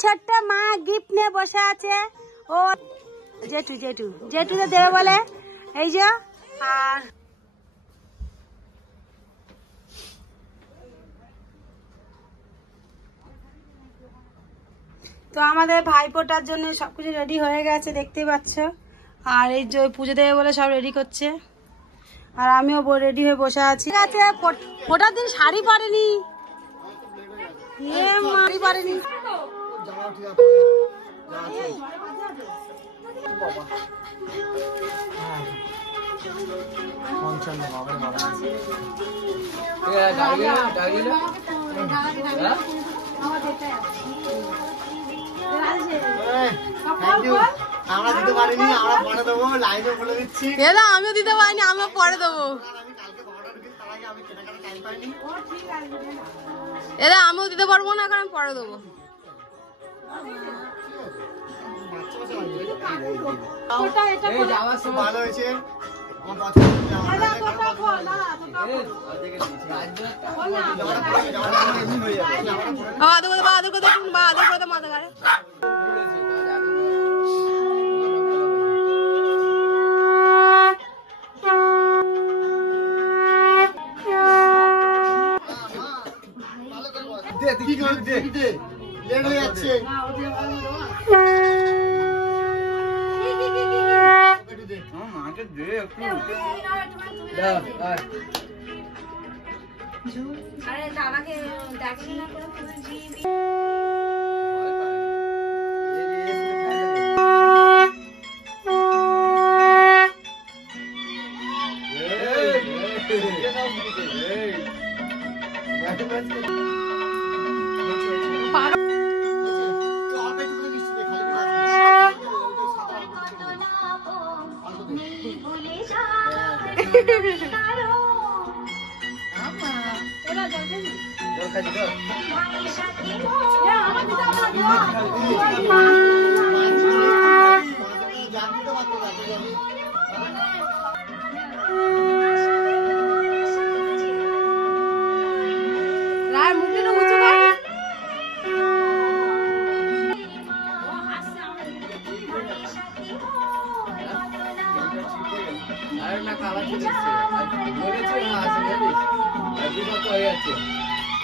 ছোট্ট মা গিফট নিয়ে বসে আছে। ও জেঠু জেঠু জেঠুতে দেবে বলে এই যে। আর তো আমাদের ভাইপোটার জন্য সবকিছু রেডি হয়ে গেছে দেখতেই পাচ্ছ। আর এই যে পুজো দেবে বলে সব রেডি করছে। আর আমিও রেডি হয়ে বসে আছি। ফোটার দিন শাড়ি পরেনি, শাড়ি পরেনি। আমরা দিতে পারিনি, আমরা পরে দেবো, লাইনে বলে দিচ্ছি। আমিও দিতে পারিনি, আমিও পরে দেবো। এরা আমিও দিতে পারবো না, এখন আমি পরে দেবো। ভালো হয়েছে। লেট হয়ে যাচ্ছে। আরে দাদাকে ডাকি না করে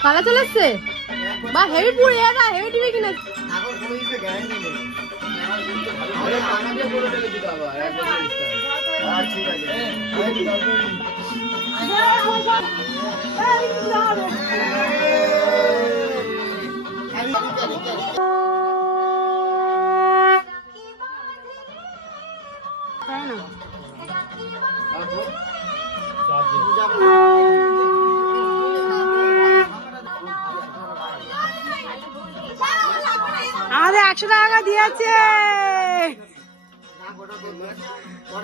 কালা চলে এসছে বা হেভি পুরো এটা হেভি টিভি কিনে এখন কোনো কিছু গ্যারান্টি নেই। ঠিক আমাদের 100 টাকা দিয়েছে।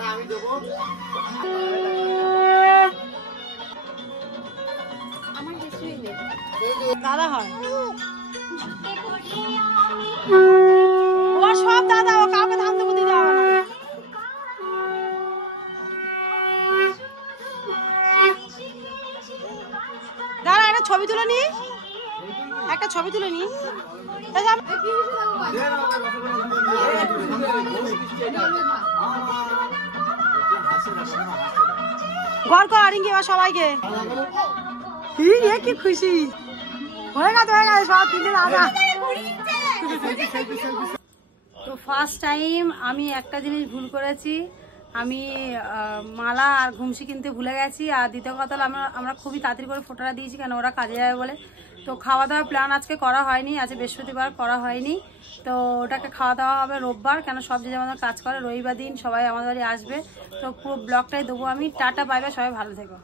আমি দেবো। দাদা হয় ও সব দাদা, ও কাউকে ধান দেবো দিতে হবে না। দাদা একটা ছবি তুলে নি, একটা ছবি তুলে নি। গড় কর ইঙ্গি সবাইকে। কি খুশি হয়ে গেছে, হয়ে গেছে সব তিনটে দাদা। তো ফার্স্ট টাইম আমি একটা জিনিস ভুল করেছি, আমি মালা আর ঘুমসি কিনতে ভুলে গেছি। আর দ্বিতীয় কথা হলো আমরা খুবই তাড়াতাড়ি করে ফটোটা দিয়েছি, কেন ওরা কাজে যাবে বলে। তো খাওয়া দাওয়ার প্ল্যান আজকে করা হয়নি, আজকে বৃহস্পতিবার করা হয়নি। তো ওটাকে খাওয়া দাওয়া হবে রোববার, কেন সব যে আমাদের কাজ করে রবিবার দিন সবাই আমাদের বাড়ি আসবে। তো পুরো ব্লগটাই দেবো আমি। টাটা বাই বাই, সবাই ভালো থেকো।